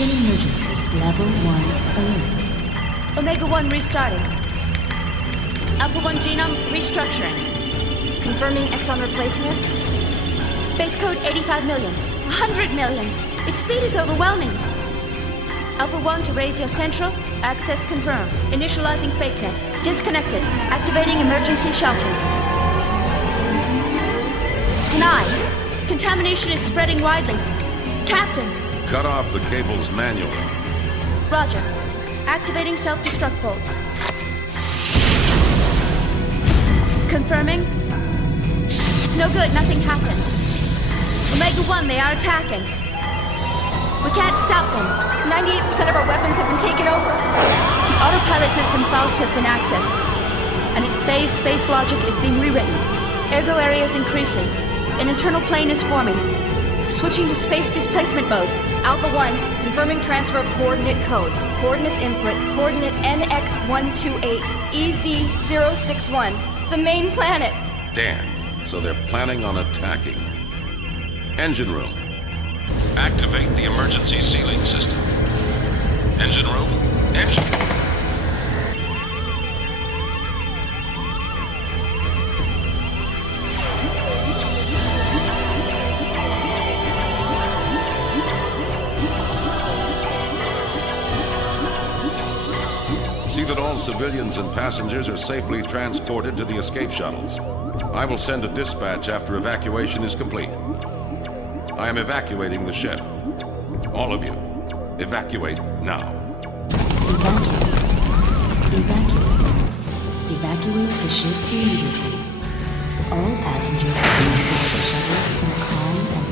It's an emergency. Level 1 alert. Omega-1 restarting. Alpha-1 genome restructuring. Confirming exon replacement. Base code 85 million. 100 million. Its speed is overwhelming. Alpha-1 to raise your central. Access confirmed. Initializing fake net. Disconnected. Activating emergency shelter. Denied. Contamination is spreading widely. Captain. Cut off the cables manually. Roger. Activating self-destruct bolts. Confirming. No good, nothing happened. Omega-1, they are attacking. We can't stop them. 98% of our weapons have been taken over. The autopilot system Faust has been accessed, and its phase space logic is being rewritten. Ergo area is increasing. An internal plane is forming. Switching to space displacement mode. Alpha-1, confirming transfer of coordinate codes. Coordinates input, coordinate NX128, EZ061. The main planet. Damn. So they're planning on attacking. Engine room. Activate the emergency sealing system. Engine room. Engine. See that all civilians and passengers are safely transported to the escape shuttles. I will send a dispatch after evacuation is complete. I am evacuating the ship. All of you, evacuate now. Evacuate the ship immediately. All passengers please board the shuttles in a calm and